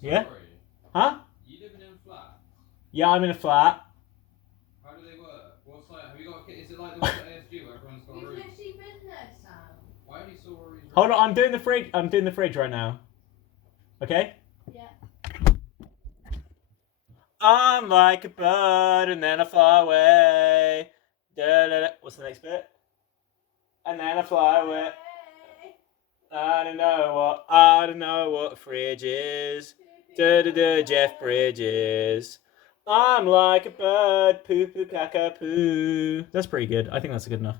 Yeah? Sorry. Huh? You living in a flat? Yeah, I'm in a flat. How do they work? What's like? Have you got? Is it like the ones at ASG where everyone's got a room? We've literally been there, Sam. I only saw Rory's room. Hold on, I'm doing the fridge. I'm doing the fridge right now. Okay? Yeah. I'm like a bird and then I fly away. Da-da-da. What's the next bit? And then I fly away. I don't know what fridge is. Da-da-da, Jeff Bridges. I'm like a bird, poo poo caca poo. That's pretty good. I think that's good enough.